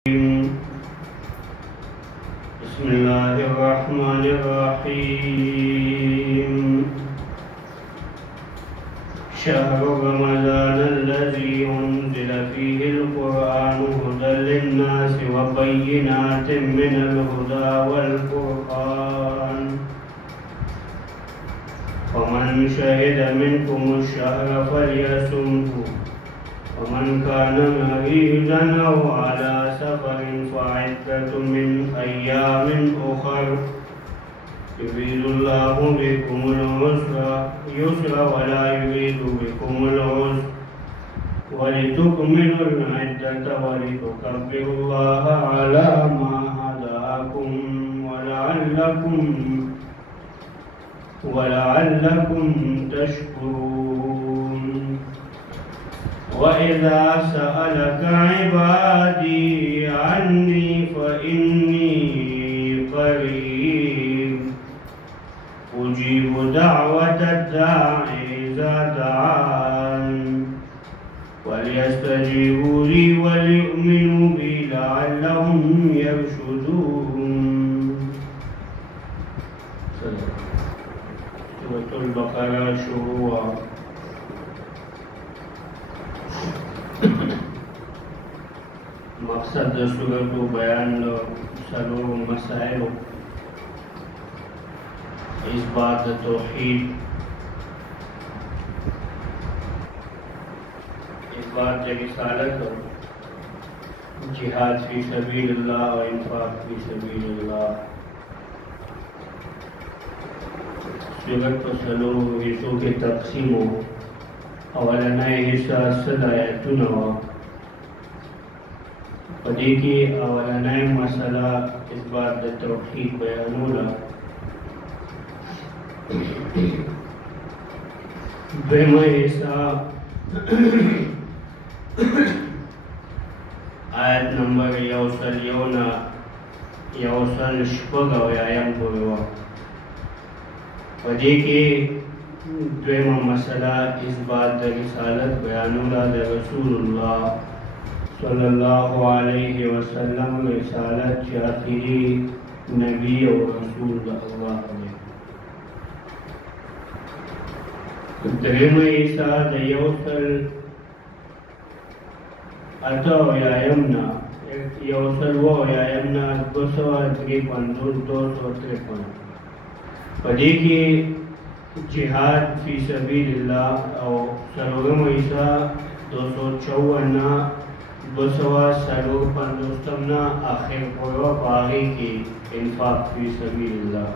बिस्मिल्लाहिर्रहमानिर्रहीम। शहरु रमज़ानल्लज़ी उन्ज़िला फ़ीहिल क़ुरआनु हुदल लिन्नासि व बय्यिनातिम मिनल हुदा वल फ़ुरक़ान। फ़मन शहिदा मिनकुमुश शहरा फ़लयसुमहु वमन कान मरीज़न औ अला सफ़रिन फ़इद्दतुम मिन अय्यामिन उख़र युरीदुल्लाहु बिकुमुल युस्रा वला युरीदु बिकुमुल उस्र वलितुकमिलुल इद्दता वलितुकब्बिरुल्लाह अला मा हदाकुम वलअल्लकुम तशकुरून। वइज़ा सअलक इबादी अन्नी फ़इन्नी क़रीब उजीबु दाअवतद्दाइ इज़ा दआन वलियस्तजीबू ली वलियुमिनू बी लअल्लहुम यरशुदून। सूरतुल बक़रा शुरू हुआ। मकसद सूरत बयान सलोर मसाइल इस्बात तौहीद, इस्बात रिसालत, जिहाद फी सबीलिल्लाह और इंफाक फी सबीलिल्लाह। सूरत को सलोर हिस्सों के तक़सीम हो। अवलना हिस्सा 10 आयतुन पदी की अवलना मसला इस्बात तौहीद बयानुला। द्विमा हिस्सा आयत नंबर यौसल शपग आयम हुआ। पदी की द्विमा मसला इस्बात रिसालत बयानुला रसूलुल्लाह सल्लल्लाहु अलैहि वसल्लम रिसालत आखिरी नबी और रसूल अल्लाह ने। द्विमा हिस्सा यौसल अतो यायमना यौसल वो यायमना 253 पदी की जिहाद फी सबीलिल्लाह और सलोरम हिस्सा 254 250 आखिर पूर्व पारी की इंफाक फी सबीलिल्लाह।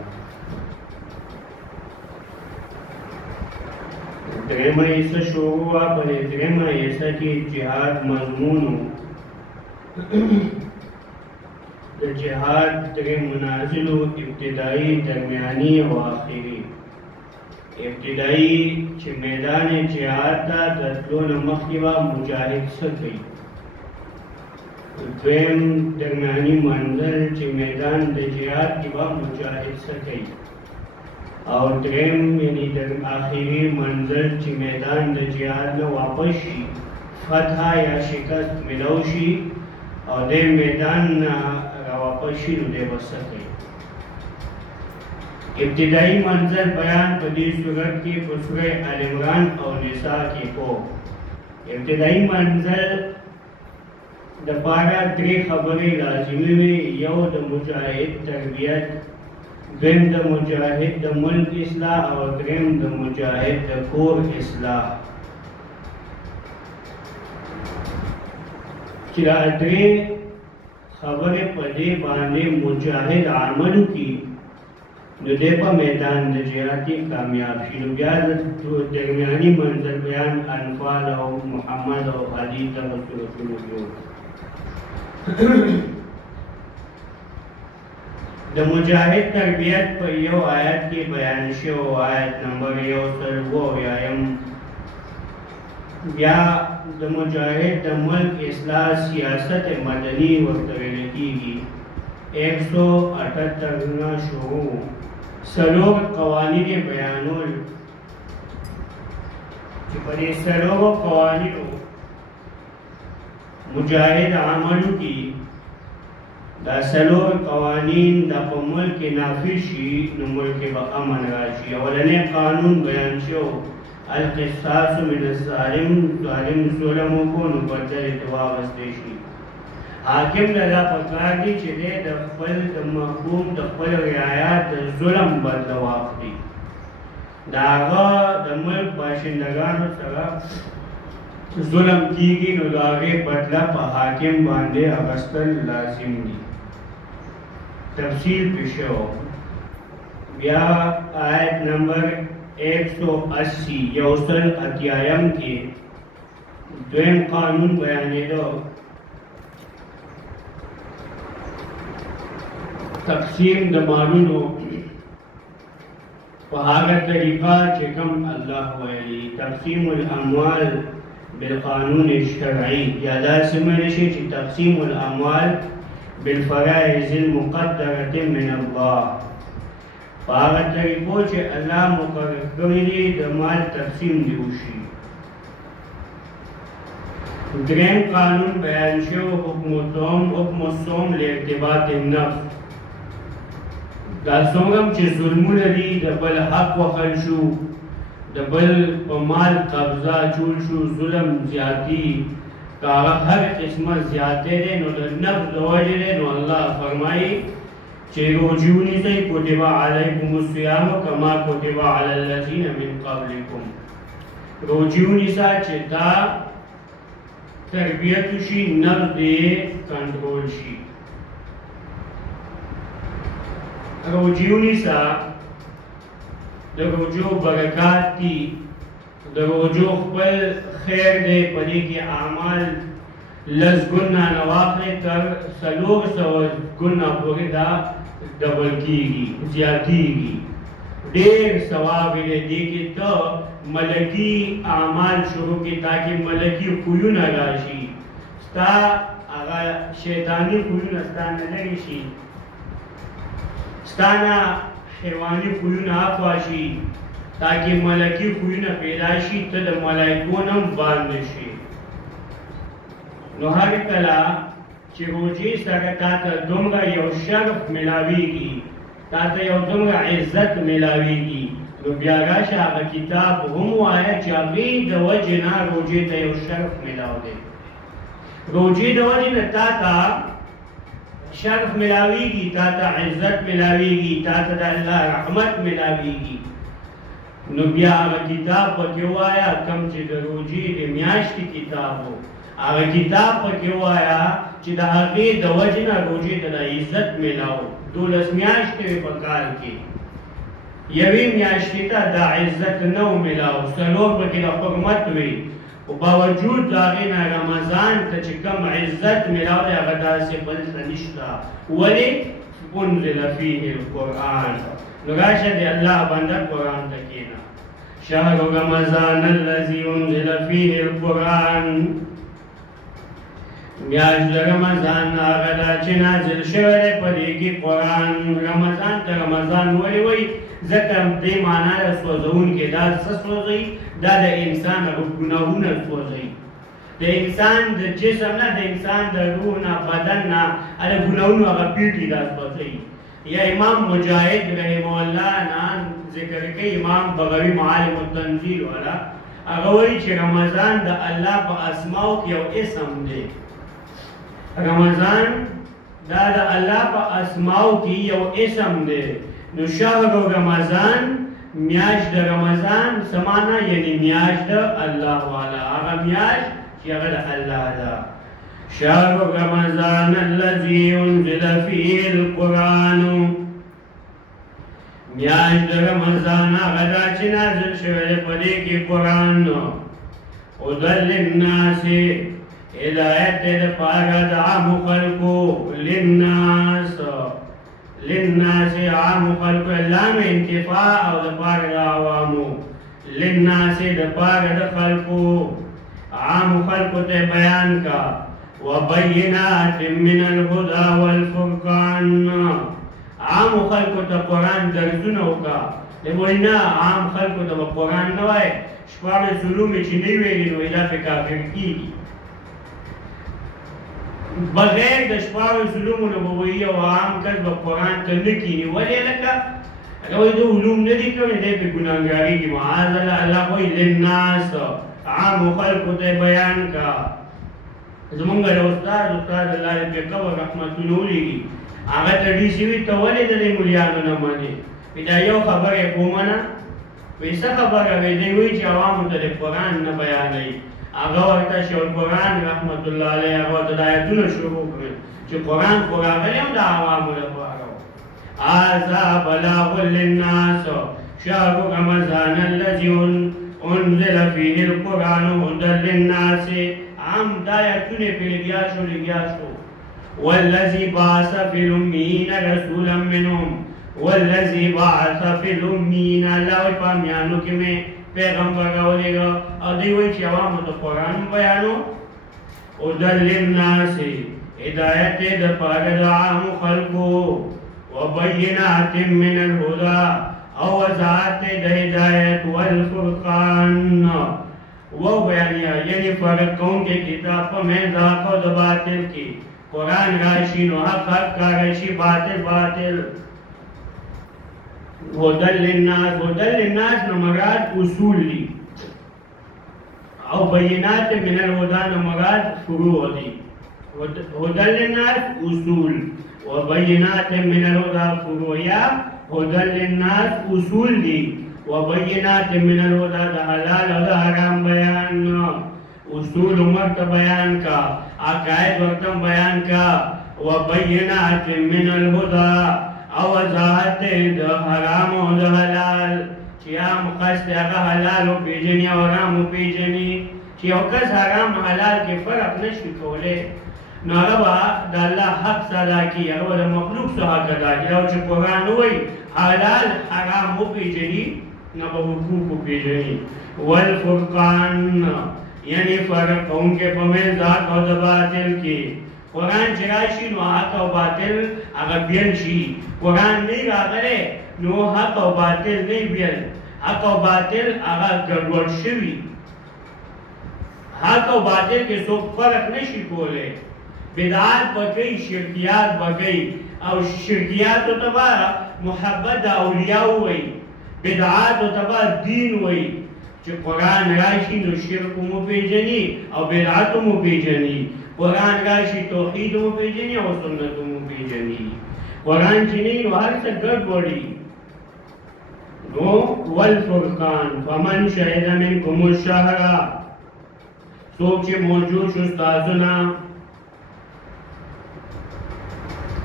द्रेमा हिस्सा शुरू हुआ पर द्रेमा हिस्सा की जिहाद मजमून जिहाद द्रे मुनाजिल इब्तिदाई दरमियानी व आखिरी। इब्तिदाई चे मैदान जिहाद था दतलो नमखिवा मुजाहिद सकी। द्वेम दरमियानी मंजिल चे मैदान जिहाद की वा मुजाहिद सकी और द्रेम यानी आखिरी मंजिल चे मैदान जिहाद न वापसी फतह या शिकस्त मिलौशी और दे मैदान न वापसी दे बसके। इब्तिदाई मंजिल बयान पदी सूरत की सूरह आल इमरान और निसा की को। इब्तिदाई मंजिल दपारा 3 खबरें लाजिमी में यौ द मुजाहिद तरबियत, द्विम द मुजाहिद द मुल्क इस्लाह और द्विम द मुजाहिद द कोर इस्लाह। चिरादरे खबर पदे बांधे मुजाहिद आमल की नुदेपा मैदान जिहादी कामयाबी नुब्याद दरमियानी मंजिल बयान अनफाल और मुहम्मद और अली तक द मुजाहिद तरबियत पर यो आयत की बयान शो आयत नंबर यौसल वो यायम या द मुजाहिद द मुल्क इस्लाह सियासत मदनी वक्त की 178 शुरू सलोग कवानीन बयानुल बड़े सलोग कवानीन मुजाहिद आमल की دا څلور قوانین د په ملک نافذ شي نو ملک به امن راشي. اولنی قانون بیان شو القصاص من الظالم، ظالم ظلم وکړو نو بدله یې واخیستی شي. حاکم له دا پکار دی چې دی د خپل د محکوم د خپل رعایا د ظلم بدله واخلي. د هغه د ملک باشندګانو سره ظلم کیږي نو د هغې بدله په حاکم باندې اخیستل لازم دي. تفصیل پې شو. بیا آیت نمبر 180 180 کې دویم قانون بیانېدو، تقسیم د مالونو په هغه طریقه چې کوم الله ویلي. تقسیم الاموال بالقانون الشرعي، یا داسې معنی شي چې تقسیم الاموال بالفرائض المقدرة من الله، په هغه طریقو چې الله مقرر کړي دي د مال تقسیم دې وشي. دریم قانون بیان شو حکم الصوم لارتباط النفس. دا څومره چې ظلمونه دي د بل حق وخل شو، د بل په مال قبضه چول شو، ظلم زیاتی که هغه هر قسمه زیاتی دی نو د نفس د وجې دی نو الله فرمایي چې روژې ونیسئ کتب علیکم الصیام کما کتب علی الذین من قبلکم. روژې ونیسه چې دا تربیت وشي، نفس دې کنټرول شي. روژې ونیسه، د روژو برکات دي، د روژو خپل خیر دی، په دې کې اعمال لس ګنا نه واخلئ تر 400 ګنا پورې دا ډبل کېږي، زیاتېږي، ډېر ثواب دی. دې کې ته ملکي اعمال شروع کړي تاکې ملکي خویونه راشي، ستا هغه شیطاني خویونه ستا نه لرې شي، ستا نه حیواني خویونه عفوا شي، تاکې ملکي خویونه پیدا شي، ته د ملایکو نه باندې شي. نو هر کله چې روژې سره تا ته دومره یو شرف میلاویږي، تا ته یو دومره عزت میلاویږي، نو بیا راشه هغه کتاب هم ووایه چې هغې د وجې نه روژې ته یو شرف میلاو دی. روژې د وجې نه تا ته شرف ملاویږي، تا ته عزت ملاویږي، تا ته د الله رحمت ملاویږي. نو بیا هغه کتاب پکې ووایه کوم چې د روژې د میاشتې کتاب و، هغه کتاب پکې ووایه چې د هغې د وجې نه روژې ته د عزت میلاو. 12 میاشتې وې په کال کې، یوې میاشتې ته د عزت نه و میلاو، 4 پکې د حرمت وې، و باوجود د هغې نه رمضان ته چې کوم عزت میلاو دی هغه داسې بل څه نشته. ولې؟ انزل فیه القرآن. نو راشه د الله بنده قرآن ته کښېنه. شهر رمضان الذي انزل فیه القرآن، میاشت د رمضان هغه ده چې نازل شوی دی په دې کې قرآن. رمضان ته رمضان ولې وایي؟ ځکه دې معنا ده سوځونکی. دا څه سوځوي؟ دا د انسان ګناهونه سوځوي، د انسان د جسم نه، د انسان د روح نه، بدن نه، هغه ګناهونه هغه پیټي دا سوځوي. یا امام مجاهد رحمه الله نه ذکر کوي، امام بغوی معالم التنزیل والا، هغه وایي چې رمضان د الله په اسماو کې یو اسم دی. رمضان دا د الله په اسماو کې یو اسم دی. نو شهر رمضان، میاشت د رمضان سمانا یعنی میاشت د الله والا، هغه میاشت چې هغه د الله ده. شهر رمضان الذي انزل فيه القرآن، میاشت د رمضان هغه ده چې نازل شوی دی په دې کې قرآن. هدى للناس، هدایت دی دپاره د عامو خلکو، للناس عام خلکو، لام انتفاع او دپاره د عوامو، للناس دپاره د خلکو، عام خلکو ته بیان کا. وبینات من الهدى والفرقان، عام خلکو ته قرآن درسونه وکړه. وایي نه عام خلکو ته به قرآن نه وایي، 14 علوم چې نه ویلي نو دا پې کافر کېږي. بغیر د شپاړو علومو نه به وایي یو عام کس به قرآن ته نه کښېني. ولې لکه هغه وایي د علوم نه دي کړي، دی پې ګناهګاري کړي. معاذ الله، الله وایي للناس، عامو خلکو ته بیان کا. زمونږ د استاد الله دې پې قبر رحمتونه ولیږي، هغه تړي شوي ته ولې د دې ملیانو نه منې؟ وایي دا یو خبره یې کومه، وایي څه خبره؟ وایي دی وایي چې عوامو ته د قرآن نه بیانوي. هغه ورته شیخ القرآن رحمت الله علیه هغه ورته د آیتونه شروع کړل چې قرآن خو راغلی هم د عوامو لپاره و. هذا بلاغ للناس شهر رمضان الذي انزل فيه القرآن هدى للناس. عام د آیتونه پې لګیا شو. والذي بعث في الأميين رسولا منهم، والذي بعث في الأميين، الله وایي په امیانو کې مې پیغمبر راولېږه. او دوی وایي چې عوامو ته قرآن بیانو. هدى للناس، هدایت دی دپاره د عامو خلکو. وبینات من الهدى، او وضاحت دی د هدایت. والفرقان، و بیانیه یعنی فرق کوونکی کتاب په منځ حق او د باطل کې. قرآن راشي نو حق حق ښکاره شي، باطل باطل. هدى للناس، هدى للناس نه مراد اصول دي، او بینات من الهدى نه مراد فروع دي. هدى للناس اصول، وبینات من الهدى فروع. یا هدى للناس اصول دي، وبینات من الهدى د حلال او د حرام بیان. اصول ورته بیان کا، عقاید ورته بیان کا. وبینات من الهدى، او وضاحت د حرام او د حلال، چې عام قصد هغه حلال وپېژني او حرام وپېژني. چې یو کس حرام حلال کې فرق نشي کولی نو هغه به د الله حق ادا کړي، هغه به د مخلوق څه حق ادا کړي. او چې قرآن وایي حلال حرام وپېژني نو به حقوق وپېژني. والفرقان، یعنی فرق کوونکی په منځ حق او د باطل کې. قرآن چې راشي نو حق او باطل هغه بیل شي. قرآن نه راغلی نو حق او باطل نه بیل، حق او باطل هغه ګډوډ شوي. حق او باطل کې څوک فرق نشي کولی. بدعات به کوي، شرکیات به کوي، او شرکیاتو ته به محبت د اولیاو وایي، بدعاتو ته به دین وایي. چې قرآن راشي نو شرک مو پیژني او بدعت مو پیژني. قرآن راشي توحید مو پیژني او سنت مو پیژني. قرآن چې نه نو هر څه ګډوډي. نو والفرقان، فمن شهد منکم الشهر، څوک چې موجود شو ستاسو نه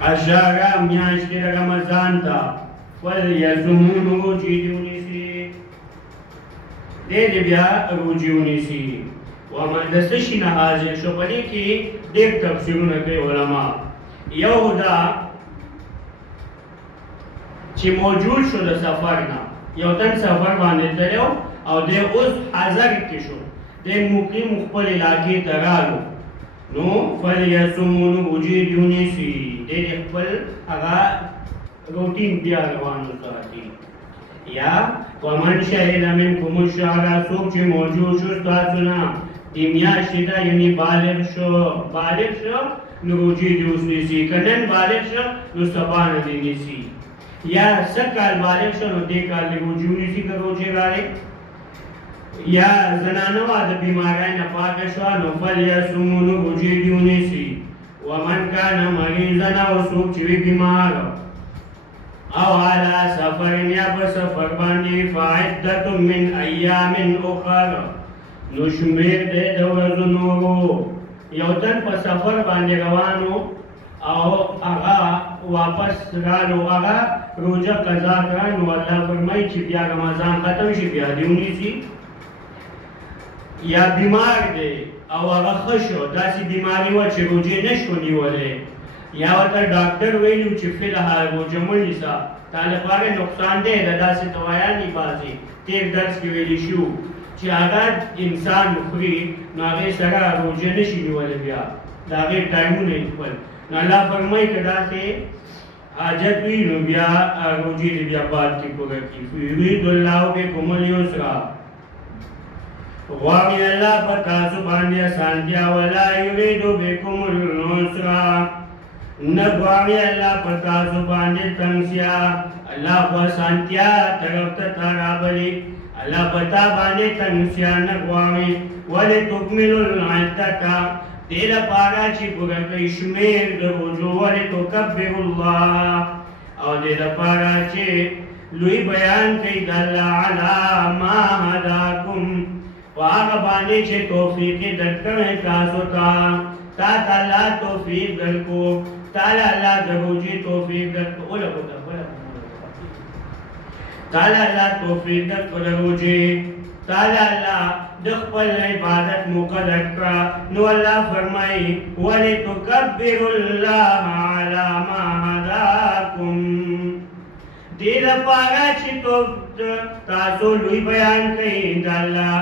الشهر میاشتې د رمضان ته، فلیصموه، چې دې ونیسي، دې بیا روجې ونیسي. ومن د څه شي نه حاضر شو، په دې کې ډېر تفسیرونه کوي علما. یو دا چې موجود شو د سفر نه، یو تن سفر باندې تللی او دی اوس حضر کې شو، دی مقیم خپل علاقې ته رالو، نو فلیصموه، روجې دې ونیسي، دی خپل هغه روټین بیا روان وساتي. یا ومن شهد منکم الشهر، څوک چې موجود شو ستاسو نه دې میاشتې ته، یعنې بالغ شو نو روجې دې اوس نیسي. که نن بالغ شو نو سبا نه دې نیسي. یا څه کال بالغ شو نو دې کال دې روجې ونیسي که روجې راغی. یا زنانه وه د بیمارۍ نه پاکه شوه نو فلیصموه، روجې دې ونیسي. ومن کان مریضا، او څوک چې وي بیمار او علی سفر، یا په سفر باندې، فعدة من ایام اخر، نو شمېر دی د ورځو نورو. یو تن په سفر باندې روانو او هغه واپس رالو، هغه روژه قضا کړه، نو الله فرمایي چې بیا رمضان ختم شي بیا دې ونیسي. یا بیمار دی او هغه ښه شو، داسې بیماري وه چې روژې نشو نیولی، یا ورته ډاکټر ویلي چې فی الحال روژه مه نیسه، تا لپاره نقصان دی. د داسې دوایانې بعضې تېر درس کې ویلي شو چې هغه انسان خوري نو هغې سره روژه نشي نیولی، بیا د هغې ټایمونه یې خپل. نو الله فرمایي که داسې حاجت وي نو بیا روژې دې بیا بعد کې پوره کړي. یرید الله بکم الیسر، غواړي الله په تاسو باندې اسانتیا ولا یرید بكم العسر نه غواړي الله په تاسو باندې تنګسیا الله په اسانتیا طرف ته راغلي الله په تا باندې تنګسیا نه غواړي ولتکملوا العدة دې لپاره چې پوره کړئ شمېر د روزو ولتکبروا الله او دې لپاره چې لوی بیان کوي د الله علی ما هداکم وهغه باندې چې توفیق درکړی تاسو ته تا الله توفیق درکو تعالی الله د روزي توفیق درکو تعالی الله توفیق درکو د روزي تعالی الله د خپل عبادت مقدر کړه نو الله فرمایي ولتکبروا الله علی ما هداکم دې لپاره چې تاسو لوی بیان کوي د الله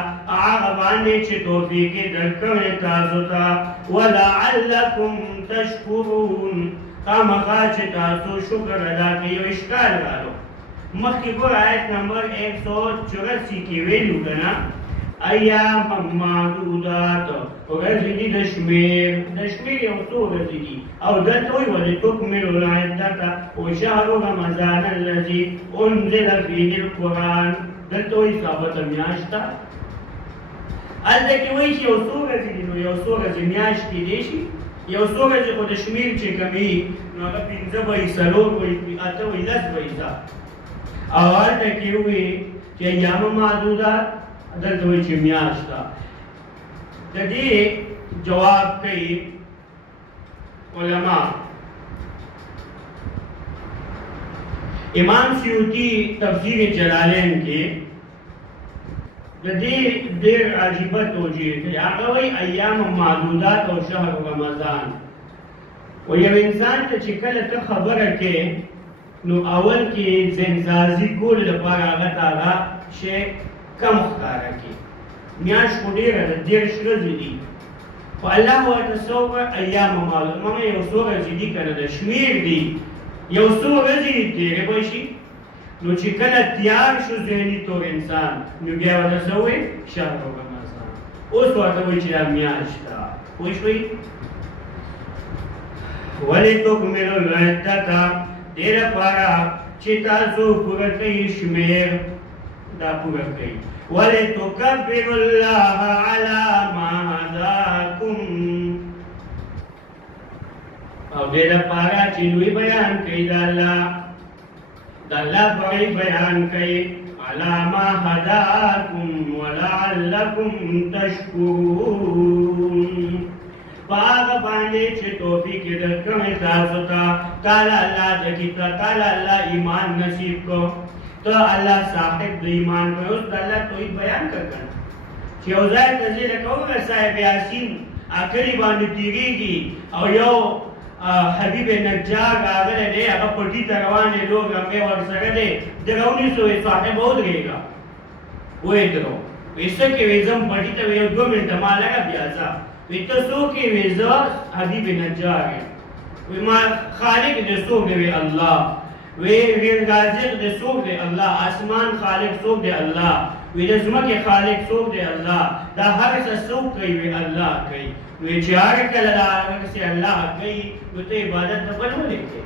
هغه باندې چې توفیق درکړی تاسو ته ولعلکم تشکرون خامخا چې تاسو شکر ادا کوئ یو اشکال راغلو مخکې ګور آیت نمبر 184 کې ویلو که نه ایام معدودات ورځې دي د شمېر یو څو ورځې دي او دلته وایي ولتکملوا العدة وشهر رمضان الذي انزل فيه القرآن دلته وایي ثابته میاشت ده هلته کې وایي چې یو څو ورځې دي نو یو څو ورځې میاشت کېدی شي یو څو ورځې خو د شمېر چې کمي نو هغه 5 به وي 4 وي 8 وي 10 به وي او هلته کې وایي چې ایام معدودات دلته وایي چې میاشت ده د دې جواب کوي علما امام سیوطي تفسیر جلالین کې د دې ډېر عجیبه توجیه کوي هغه وایي ایام معدودات او شهر رمضان و یو انسان ته چې کله ته خبره کې نو اول کې ځینځازي کول لپاره هغه ته هغه شی کم ښکاره کړي میاشت خو ډېره ده 10 ورځې دي خو الله ورته څه وکړه ایام معلومه یو څو ورځې دي که نه د شمېر دي یو څو ورځې تېرې به شي نو چې کله تیار شو ذهني طور انسان نو بیا ورته څه ووایي شهر رمضان اوس ورته وایي چې دا میاشت ده پوه شوئ ولتکملوا العدة دې لپاره چې تاسو پوره کوئ شمېر دا پوره کوي ولتکبروا الله علی ما هداکم او دې لپاره چې لوی بیان کوي د الله بیان کوي علی ما هداکم ولعلکم تشکرون هغه باندې چې توفیق درکړی تاسو ته تعالی الله د کتاب تعالی الله ایمان نصیب کو تو الله صاحب د ایمان په اوس د الله توحید بیان کړه چې یو ځای ته ځي لکه عمر صاحب یاسین اخري باندې تیریږي او یو حبیب نجار راغلی دی هغه پټي ته روان دی لوګ رمې ورسره دی درونی سوې صاحب ودرېږه وایي درو وایي څه کوې ځم پټي ته یو 2 منټه ما لږه بیا ځه وایي ته څوک یې وایي زه حبیب نجار یم وایي ما خالق دې څوک دی وایي الله وی رازق دې څوک دی الله اسمان خالق څوک دی الله وی د ځمکې خالق څوک دی الله دا هر څه څوک کوي وی الله کوي وی چې هر کله دا هر څه الله کوي نو ته عبادت نه بل ولې کوي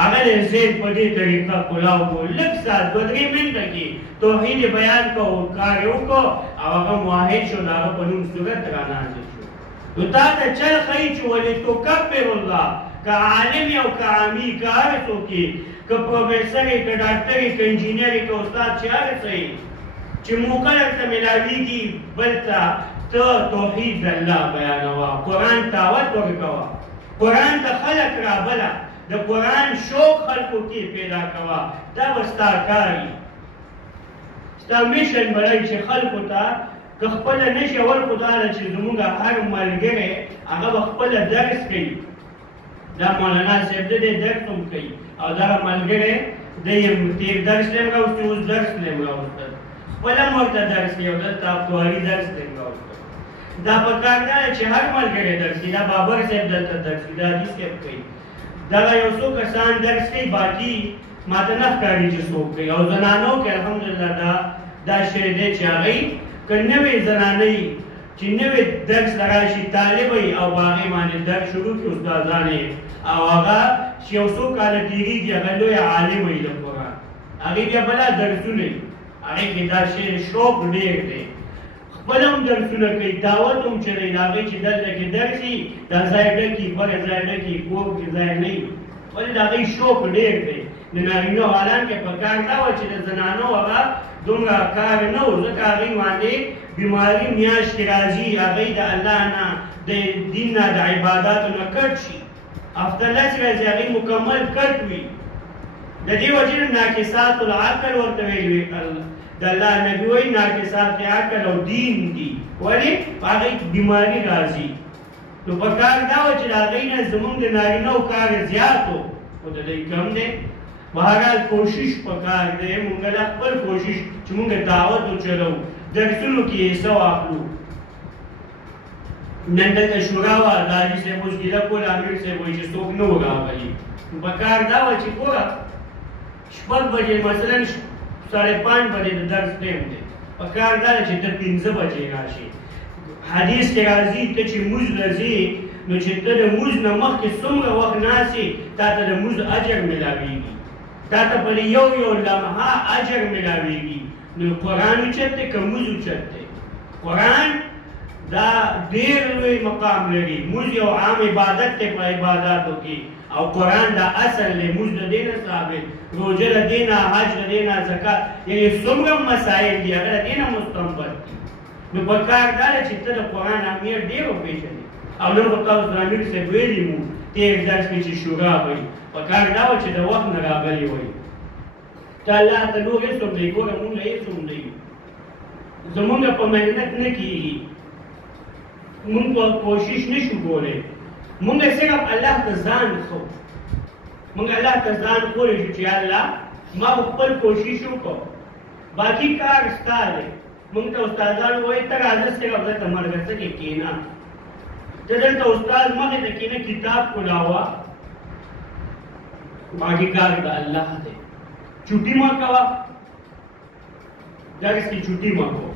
هغه دې زید په دې طریقه کولاو کو لږ ساعت 2-3 منټه کې توحید بیان کو کار وکړو او هغه موحد شو دا په نوم صورت رانازل شو نو تا ته چل خی چې ولې تکبر الله که عالم او که عامی که هر څوک که پروفیسر که ډاکټر که انجینر که استاد چې هر څه چې موقع درته میلاویږي بل ته ته توحید د الله بیانوه قرآن تلاوت ورکوه قرآن ته خلک رابله د قرآن شوق خلکو کې پیدا کوه دا به ستا کار وي ستا میشن به دی چې خلکو ته که خپله نشي ول خو دا ده چې زموږ هر ملګری هغه به خپله درس کوي دا مولانا صاحب د دې درس هم کوي او دا ملګری د یې تېر درس نه هم راوستي اوس درس نه هم راوسته خپله هم ورته درس کوي او دلته افتواري درس نه هم راوسته دا پکار دا چې هر ملګری درس کوي دا بابر صاحب دلته درس کوي دا حدیث صاحب کوي دغه یو څو کسان درس کوي باقي ماته نه ښکاري چې څوک کوي او زنانو کې الحمدلله دا شی دی چې هغوی که نوې زنانې چې نوې درس راشي طالب وي او هغې باندې درس شروع کړي استادان یې او هغه چې یو څو کاله تېرېږي هغه لوی عالم وي د قرآن هغې بیا بله درسونه وي هغې کې دا شی شوق ډېر دی خپل هم درسونه کوي دعوت هم چلی د هغې چې دلته کې درس وي دا ځای ډکي بله ځای ډکي کور کې ځای نه وي ولې د هغې شوق ډېر دی د نارینو حالانکې په کار دا وه چې د زنانو هغه دومره کار نه و ځکه هغې باندې بیماري میاشتې راځي هغې د الله نه د دین نه د عباداتو نه کټ شي هفته لس ورځې هغې مکمل کټ وي د دې وجې نه ناقصات العقل ورته ویل وي د الله نبي وایي ناقصات عقل او دین دي ولې په هغې بیماري راځي نو په کار دا وه چې د هغې نه زموږ د نارینهو کار زیات و خو د دوی کم دی بهرحال کوشش پکار دی مونږ لا خپل کوشش چې مونږ دعوت وچلو درسونو کې حصه واخلو نن دلته شورا وه د حاجي صاحب اوس ګیله کوله امیر صاحب وایي چې څوک نه و راغلي نو پکار دا وه چې ګوره شپږ بجې مثلا 5:30 بجې د درس ټایم دی پکار دا ده چې ته 5 بجې راشې حدیث کې راځي ته چې مونځ له ځې نو چې ته د مونځ نه مخکې څومره وخت ناستې تا ته د مونځ اجر میلاویږي تا ته په یو لمحه اجر میلاویږي نو قرآن اوچت دی که مونځ اوچت دی قرآن دا ډېر لوی مقام لري مونځ یو عام عبادت دی په عباداتو کې او قرآن دا اصل دی مونځ د دې نه ثابت روژه د دې نه حج د دې نه زکات یعنې څومره مسایل دي هغه د دې نه مستنبط دي نو په کار دا ده چې ته د قرآن اهمیت ډېر وپېژنې او نن خو تاسو د امیر صاحب ویلي مو تېر درس کې چې شورا وایي په کار دا وه چې د وخت نه راغلي وایي ته الله ته نور هېڅ هم دی ګوره مونږ هېڅ هم دی زمونږ په محنت نه کېږي مونږ په کوشش نه شو کولی مونږ صرف الله ته ځان ښو مونږ الله ته ځان ښولی شو چې الله ما به خپل کوشش وکړو باقي کار ستا دی مونږ ته استادان وایي ته راځه صرف دلته مرګڅه کې کښېنه ته دلته استاد مخې ته کښېنه کتاب کلاوه باقي کار د الله دی چوټي مه کوه درس کې چوټي مه کوه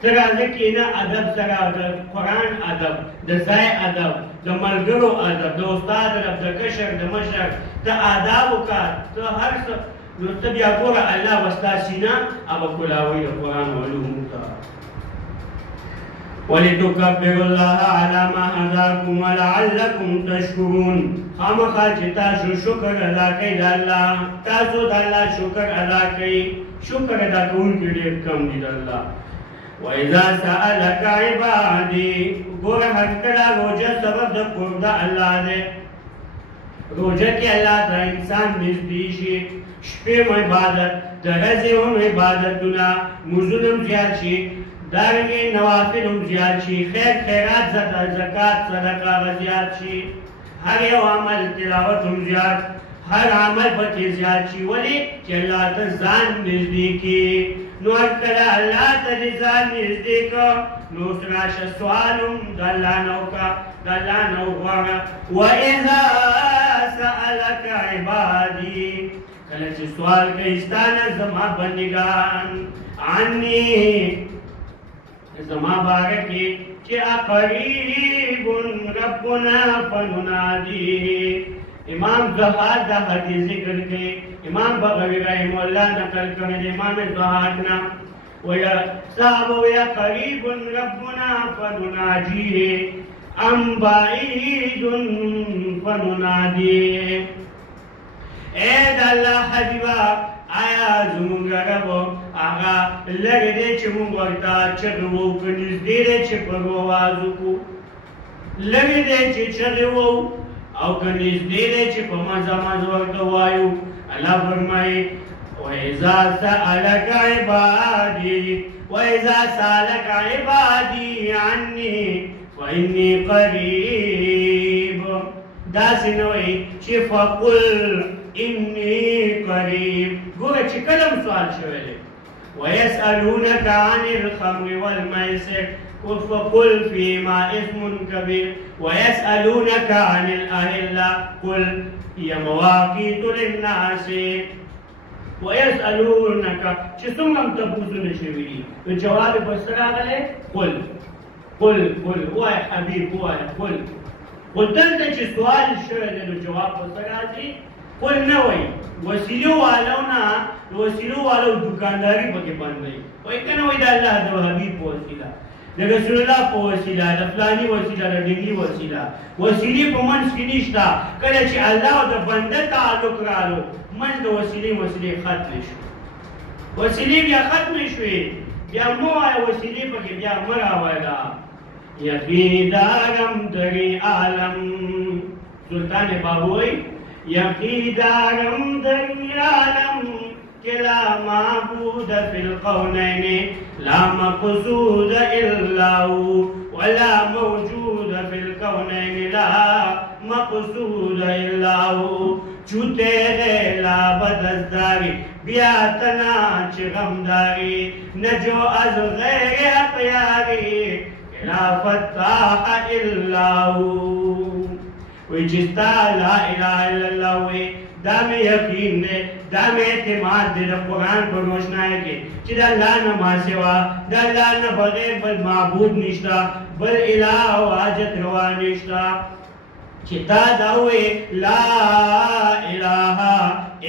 ته راځه کښېنه ادب سره د قرآن ادب د ځای ادب د ملګرو ادب د استاد ادب د کشر د مشر ته آداب وکړه ته هر څه نو ته بیا ګوره الله به ستا سینه هغه کلاوي د قرآن علومو ته ولتکبروا الله علی ما هداکم ولعلکم تشکرون خامخا چې تاسو شکر ادا کوئ د الله تاسو د الله شکر ادا کوئ شکر ادا کوونکي ډېر کم دي د الله وإذا سألك عبادي ګوره هر کله روژه سبب د قرب د الله دی روژه کې الله ته انسان نږدې شي شپې هم عبادت د ورځې هم عبادتونه مونځونه هم زیات شي دارنګې نوافل هم زیات شي خیر خیرات زکات صدقه به زیات شي هر یو عمل تلاوت هم زیات هر عمل پکې زیات شي ولې چې الله ته ځان نږدې کړي نو هر کله الله ته دې ځان نږدې کړه نو راشه سوال هم د الله نه وکړه د الله نه وغواړه وإذا سألك عبادي کله چې سوال کوي ستا نه زما بندګان عني زما باره کې چې اقریب ربنا فننادیه امام زهاد دا حدیث ذکر کوي امام بغوی رحم الله نقل کړی دی امام زهاد نه ویا صاحب ویا قریب ربنا فنناجیه ام بعید فننادیه اے د الله حبیبا آیا زمونږ رب هغه لرې دی چې مونږ ورته چغې وو که نږدې دی چې پر آواز وکړو لرې دی چې چغې وو او که نږدې دی چې په مزه مزه ورته وایو الله فرمایي وإذا سألك عبادي عني فإني قريب داسې نه وایي چې فقل إني قريب ګوره چې کله هم سوال شوی دی ويسألونك عن الخمر والميسر فقل فيما إثم كبير ويسألونك عن الأهلة قل هي مواقيت للناس ويسألونك چې څومره تپوسونه شوي دي نو جواب یې په څه راغلی قل وایه حبیب وایه قل خو دلته چې سوال شوی دی نو جواب په څه راځي قل نه وایي وسیلو والو نه وسیلو والو دکانداري پکې بند دی وایي که نه وایي د الله د حبیب په وسیله د رسول الله په وسیله د فلاني وسیله د ډنګي وسیله وسیلې په منځ کې نشته کله چې الله او د بنده تعلق رالو منځ د وسیلې ختمې شو وسیلې بیا ختمې شوې بیا مو وایه وسیلې پکې بیا مه راوایه یقین دارم دری عالم سلطان بابو وایي یقین دارم دری عالم کہ لا معبود فی القونین لا مقصود الا هو ولا موجود فی القونین لا مقصود الا هو چوتے غیلا بدزداری بیاتنا چی غمداری نجو از غیر اقیاری لا فتاح الا هو وی جستا لا الہ الا اللہ وی دا میں یقین دے دا میں اعتماد دے دا قرآن پر روشنائی کے چی دا اللہ نہ ما سوا دا اللہ نہ بغیر بل معبود نشتا بل الہ و حاجت روا نشتا چی تا داوے لا الہ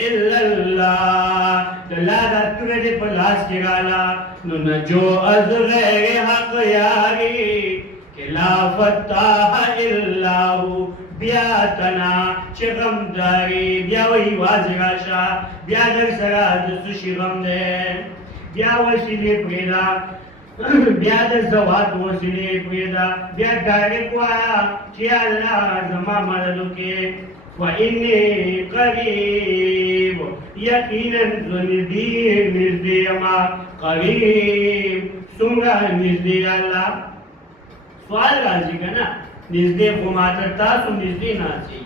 الا اللہ دا اللہ دا تورے دے پر لاس کے گالا نو نجو از غیر حق یاری کہ لا فتاح الا ہو بیا تنا چې غم داری بیا وی واځي راشه بیا در سره د څه شي غم دی بیا وسیلې پرېږده بیا د زوات وسیلې پرېږده بیا ډایرک وایه چې الله زما مدد وکړي وإني قریب یقینا زه نږدې یمه قریب څومره نږدې الله سوال راځي که نه نزدې خو ماته تاسو نزدې ناستئ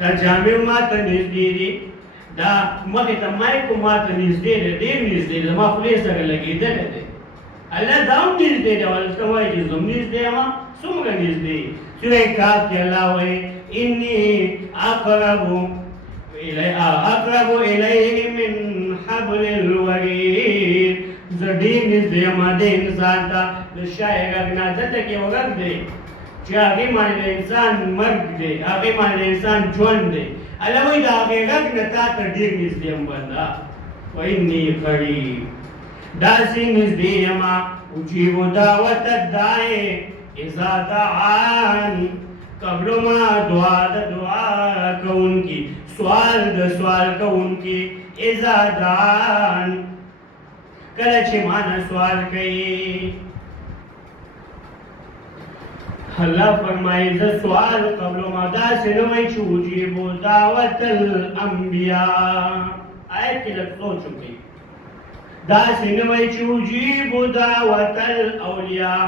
دا جامع ماته نزدې دي دا مخې ته مایک ماته نزدې دی ډېر نزدې دی زما خولې سره لګېدلی دی الله دا هم نزدې دی ورته وایي چې زه هم نزدې یم څومره نزدې سورې کاف کې الله وایي اني اقرب الیه من حبل الورید زه ډېر نزدې یم دې انسان ته د شای غږ نه دلته کې یو غږ دی چې هغې باندې د انسان مرګ دی هغې باندې د انسان ژوند دی الله وایي د هغې غږ نه تا ته ډېر نږدې یم بنده واني قریب داسې نږدې یم اجیب دعوت الداعی اذا دعان قبل ما دعا د دعا کوونکي سوال د سوال کوونکي اذا دعان کله چې ما نه سوال کوي اللہ فرمائے ذا سوال قبل ما دا سنوئی چوجیب دعوت الانبیاء آیت کی لگ سوچو کی دا سنوئی چوجیب دعوت الاولیاء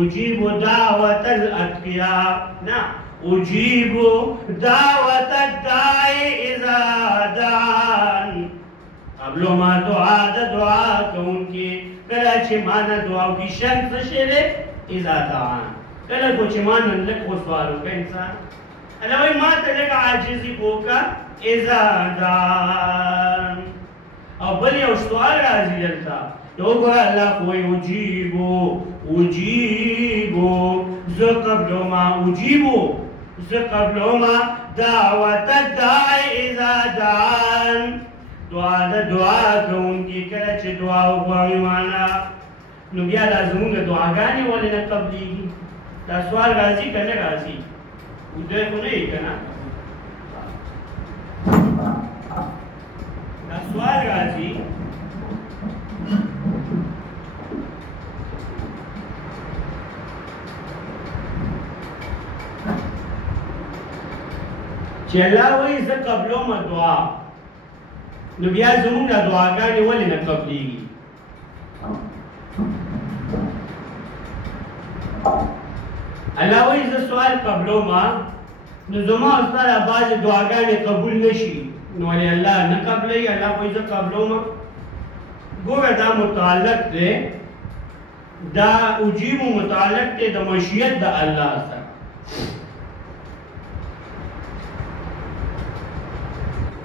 اجیب دعوت الاتقیاء نا اجیب دعوت الدائی اذا دعان قبل ما دعا دا دعا کون کی کلاچی مانا دعاو کی شرط شرے اذا دعان کله کو چې ما نن لږ سوال وکړ انسان الله وایي ما ته لږ عاجزي وکړه اذا دعان او بل یو سوال راځي دلته نو وګوره الله وایي اجیبو زه قبل ما دعوت الداعی اذا دعان دعا د دعا کوونکي کله چې دعا وغواړي معنا نو بیا دا زمونږ دعاګانې ولې نه قبلېږي دا سوال راځي که نه راځي ودی خو نه یې که نه دا سوال راځي چې الله وایي زه قبلوم دعا نو بیا زمونږ دا دعاګانې ولې نه قبلېږي الله وایي زه سوال قبلومه نو زما او ستا دا بعضې دعاګانې قبول نه شي نو ولې الله نه قبلوي الله وایي زه قبلومه ګوره دا متعلق دی دا اجیبو متعلق دی د مشیت د الله سره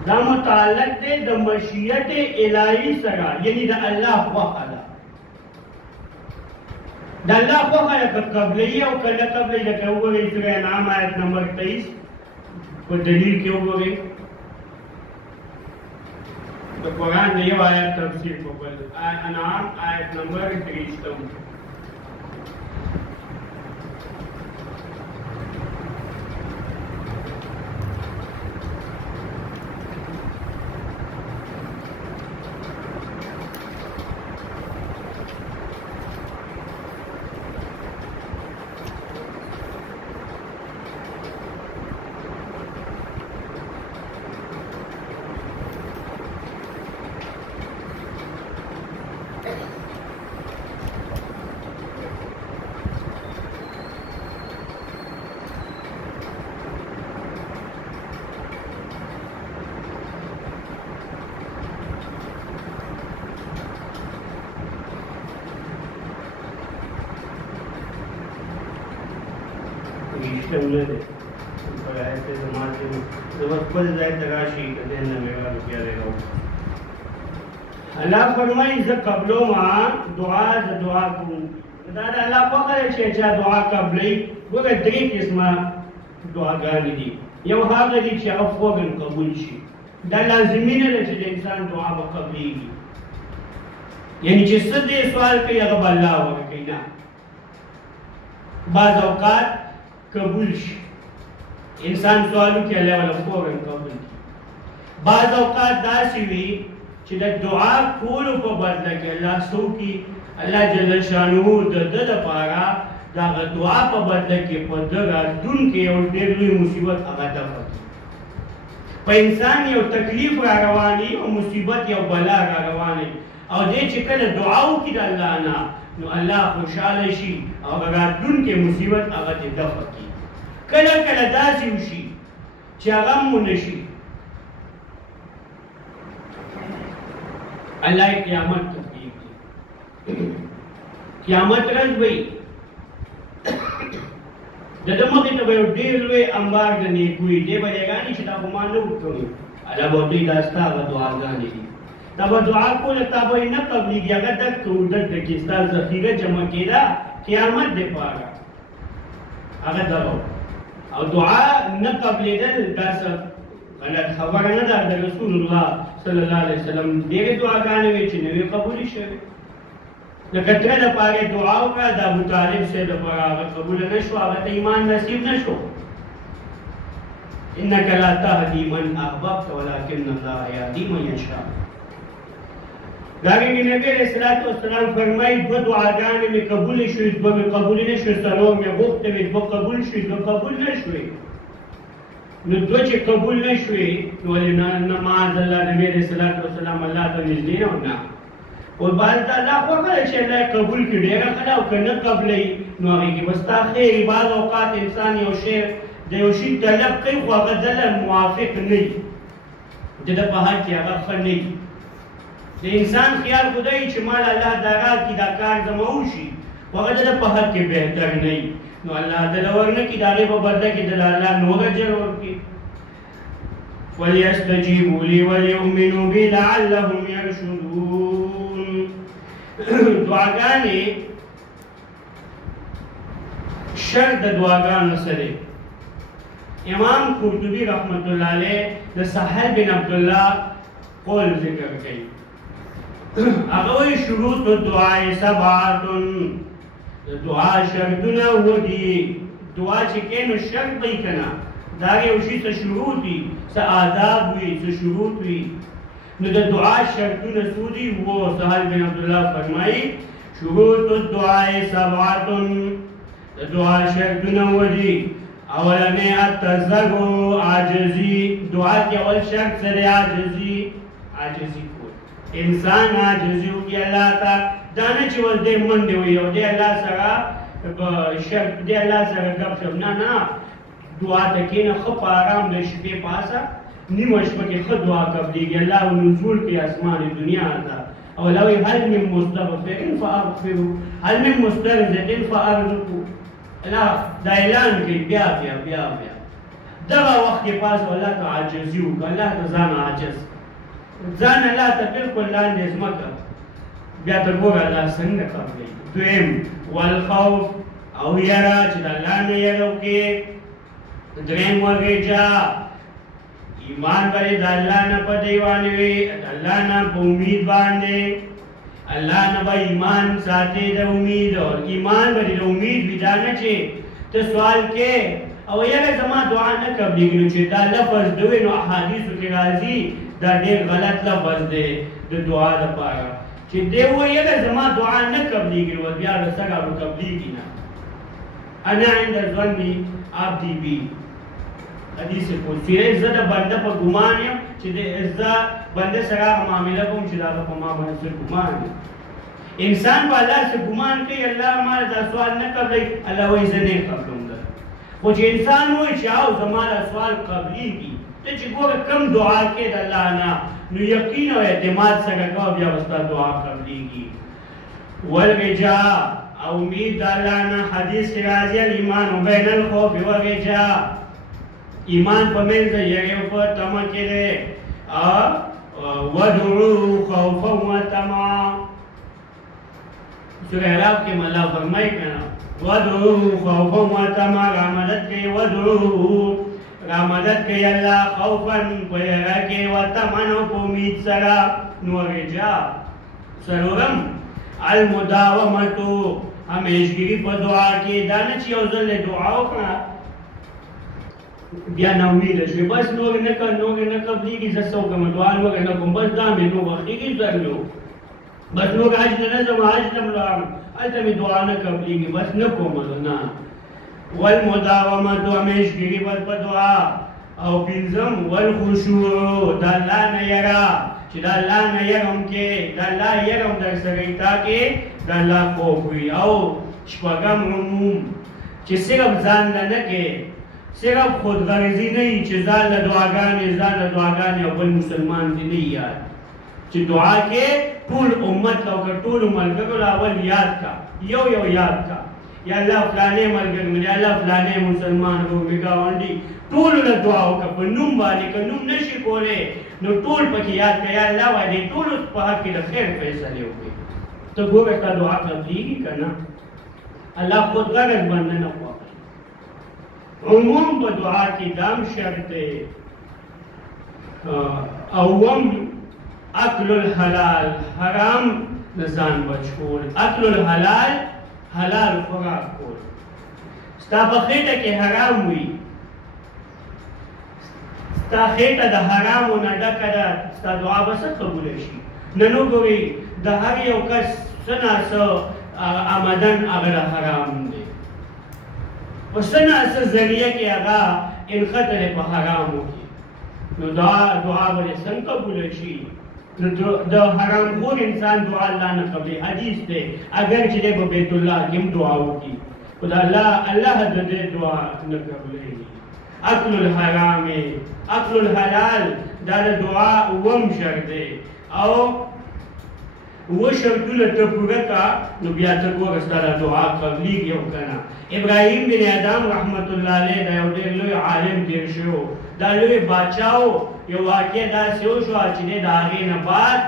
دا متعلق دی د مشیت الهی سره، یعنی د الله خوښه ده. د الله خوښه ده که قبله‌ایي او که نه قبله‌ایي. لکه وګورئ سوره انعام آیت نمبر 23 په دلیل کې وګورئ. د قرآن د یو آیت تفسیر په بل انعام آیت نمبر 23. الله فرمایي زه قبلوم دعا د دعا کوم. دا د الله خوښه ده چې چا دعا قبلوي. ګوره درې قسمه دعاګانې دي. یو هغه دي چې هغه فوراً قبول شي. دا لازمي نه ده چې د انسان دعا به قبلېږي، یعنی چې څه دې سوال کوي هغه به الله ورکوي. نه، بعض اوقات قبول شي، انسان سوالو کې الله والا فوراً قبول کړي. بعض اوقات داسې وي چې د دعا کولو په بدله کې الله څه وکړي، الله جل شانه د ده دپاره د هغه دعا په بدله کې په ده راتلونکي یو ډېر لوی مصیبت هغه دفع کړي. په انسان یو تکلیف را رواني او مصیبت یو بلا را رواني، او دې چې کله دعا وکړي د الله نه، نو الله خوشحاله شي او راتلونکي مصیبت هغه دې دفع کړي. کله کله داسې وشي چې هغه مو نشي، الله قیامت ته پرېږدي. قیامت ورځ وي د ده مخې ته به یو ډېر لوی انبار د نیکوي دی به یګانې چې دا خو ما نه وکړو، الله به ورته دا ستا هغه دعاګانې دي. دا به دعا کوله تا به یې نه قبلېږي، هغه دک ودلته کې ستا ذخیره جمع کېده قیامت دپاره، هغه دغه او دعا نه قبلېدل دا څه غلط خبره نه ده. د رسول الله صلی الله علیه وسلم ډېرې دعاګانې وې چې نه وې قبولې شوې. لکه تره دپاره یې دعا وکړه، د ابوطالب صاحب دپاره هغه قبوله نه شوه، هغه ته ایمان نصیب نه شو. انک لا تهدي من احببت ولکن الله یهدي من یشاء. دارنګې نبي علیه الصلاة والسلام فرمایي دوه دعاګانې مې قبولې شوې، دوه مې قبولې نه شوې، څلور مې غوښتې وې، دوه قبول شوې، دوه قبول نه شوې. نو دوه چې قبول نه شوې نو ولې نه معاذ الله نبي علیه الصلاة والسلام الله ته نږدې نه و نه. او بعض ته الله خوښه ده چې الله یې قبول کړي ډېره ښه ده، او که نه قبلوي نو هغې کې به ستا خیر وي. بعض اوقات انسان یو شی د یو شي طلب کوي خو هغه دله موافق نه وي، د ده په حق کې هغه ښه نه وي. د انسان خیال خو دی چې مال الله دا راکړي دا کار زما وشي، خو هغه د ده په حق کې بهتر نه وي، نو الله دله ورنه کړي، د هغې په بدله کې دله الله نور اجر ورکړي. وَلْيَسْتَجِيبُوا لِي وَلْيُؤْمِنُوا بِي لَعَلَّهُمْ يَرْشُدُونَ. دعاګانې شر د دعاګانو سره. امام قرطبي رحمت الله علیه د سهل بن عبدالله قول ذکر کوي. هغه وایي شروط الدعاء سبعة. د دعا شرطونه اووه دي. دعا چې کوې نو شرط به یې که نه، دا یو شي څه شروط وي، څه آداب وي، څه شروط وي. نو د دعا شرطونه څو دي؟ اووه. سهل بن عبدالله فرمایي شروط الدعاء سبعة. د دعا شرطونه اووه دي. اولنې التضرع عاجزي. دعا کې اول شرط څه دی؟ عاجزي. عاجزي کول، انسان عاجزي وکړي الله ته. دا نه چې ول دی منډې وي او دی الله سره شرط دی الله سره ګپ شپ، نه نه. دعا ته کښېنه، ښه په ارام د شپې پاسه نیمه شپه کې ښه دعا قبلېږي. الله نزول کړي اسمان دنیا ته، او الله وایي هل من مستغفر فاغفروا هل من مسترزق فارزقوا. الله دا اعلان کوي بیا بیا بیا بیا. دغه وخت کې پاس الله ته عاجزي وکړه، الله ته ځان عاجز ځان الله ته بالکل لاندې ځمکه بیا ته ګوره الله څنګه قبلوي. دویم والخوف او یره چې د الله نه یره وکړې. دریم والرجا ایمان باندې د الله نه په دیوانه وي، د الله نه په امید باندې الله نه به ایمان ساتي د امید او ایمان باندې د امید ودا نه چې ته سوال کې او یره زما دعا نه قبلېږي نو چې دا لفظ دوی نو احادیثو کې راځي دا ډېر غلط لفظ دی د دعا لپاره چې دی وایي یره زما دعا نه قبلېږي نو بیا رسګه نو قبلېږي نه. انا عند ظن عبدي بي حدیث قدسی زه د بنده په ګمان یم چې زه بنده سره هغه معامله کوم چې د هغه په ما باندې څه ګمان دی. انسان په الله څه ګمان کوي الله ما دا سوال نه قبلوي، الله وایي زه نه قبلوم در. خو چې انسان وایي چې او زما دا سوال قبلېږي ته چې ګوره کم دعا کې د الله نه نو یقین او اعتماد سره کوه بیا به ستا دعا قبلېږي. والرجا او امید د الله نه حدیث کې راځي الایمان بین الخوف والرجا ایمان په منځ یې په تمه کې دی ودعوه خوفا وطمعا. سورہ اعراف کې الله فرمایي کنه ودعوه خوفا وطمعا را مدد کوي، ودعوه را مدد کوي الله خوفا په یره کې وطمعا په امید سره. نو رجا څلورم المداومه همیشګي په دعا کې دا نه چې یو ځل دعا وکړه بیا نا امید شوی بس نور نه قبلېږي زه څه وکړم دعا نور نه کوم بس دا مې نو وختېږي درلو بس نور حج ته نه ځم حج ته لاړم هلته مې دعا نه قبلېږي بس نه کوم نه. والمداومه همیشګي په دعا. او پنځم والخشوع د الله نه یره چې د الله نه یرم کې د الله یرم در سره تاکې د الله خوف وي. او شپږم عموم چې صرف ځان نه کې صرف خودغرضی نه چې ځان له دعاګانې او بل مسلمان دې نه یاد چې دعا کې ټول امت او ټول ملګرو اول یاد کا یو یاد کا یا الله فلانې ملګری مې الله فلانې مسلمان وو می گاونډي ټول له دعا وکړه په نوم باندې که نوم نشي کولی نو ټول پکې یاد کړه یا الله باندې ټول په حق کې د خیر فیصلې وکړي. ته ګوره ستا دعا قبلېږي که نه الله خود غرض باندې نه خوښوي. عموم په دعا کې دام شرط دی. اوم اکل الحلال حرام نه ځان بچ کول. اکل الحلال حلال خوراک کول. ستا په خېټه کې حرام وي ستا خېټه د حرامو نه ډکه ده ستا دعا به څه قبوله شي. نن وګورئ د هر یو کس څه نه څه آمدن هغه د حرام دی په څه نه څه ذریعه کې هغه انخطلې په حرامو کې نو دعا به څنګه قبوله شي. د حرام خور انسان دعا الله نه قبلي. حدیث دی اگر چې دی په بیت الله کې هم دعا وکړي خو د الله د دې دعا نه قبلېږي. اکل الحرام اکل الحلال دا د دعا اوم شرط دی. او اوه شرطونه ته پوره کا نو بیا ته ګوره ستا د دعا قبلېږي او که نه. ابراهیم بن ادم رحمت الله علیه دا یو ډېر لوی عالم تېر شوی و. دا لوی باچا و. یو واقع داسې وشوه چې دی د هغې نه بعد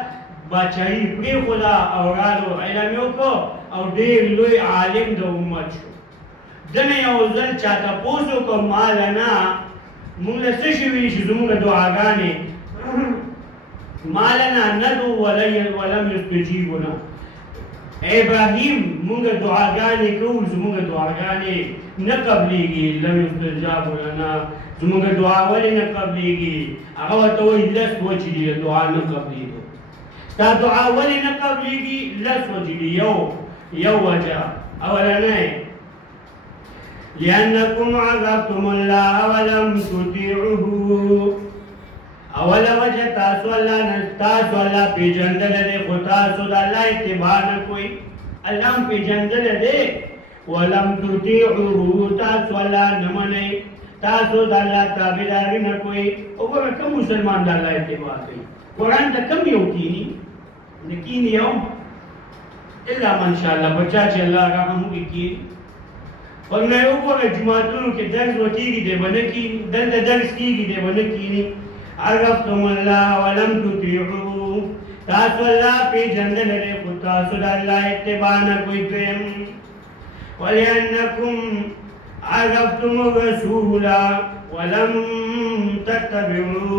باچاهي پرېښوده او راغلو علم یې وکړو او ډېر لوی عالم د امت شو. ده نه یو ځل چا تپوس وکړو ماله نه موږ له څه شوي چې زموږ دعاګانې مالنا ندعو ولم یستجیبنا. ابراهیم موږ دعاګانې کوو زموږ دعاګانې نه قبلېږي. لم یستجاب لنا زموږ دعا ولې نه قبلېږي؟ هغه ورته وایي لس وجې دي دعا نه قبلېدو. ستا دعا ولې نه قبلېږي؟ لس وجې دي. یو وجه اولنی لأنکم عذبتم الله ولم تطیعوه. اوله وجه تاسو الله پیژندلی دی خو تاسو د الله اتباع نه کوئ. الله هم پیژندلی دی ولم تطیعوه تاسو الله نه منئ تاسو د الله تابعداري نه کوئ. وګوره کوم مسلمان د الله اتباع کوي؟ قرآن ته کم یو کیني نه کیني یو الا ماشاءالله بچا چې الله رحم وکړي. और मैं ऊपर जुमातों के दर्ज वकीगी दे बने की दर्ज की दे बने की नहीं अरफ्तुम अल्लाह वलम तुतिउ तासु अल्लाह पे जंदन रे खुदा सुदा अल्लाह इत्तिबा न कोई प्रेम वलिअन्नकुम अरफ्तुम रसूला वलम तत्तबिउ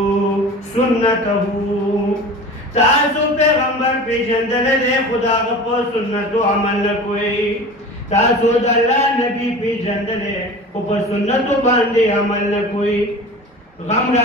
सुन्नतहु तासु पैगंबर पे जंदन रे खुदा को सुन्नत अमल न कोई तासु अल्लाह नबी पे जंदन है ऊपर सुन्नत बांधे अमल न कोई गम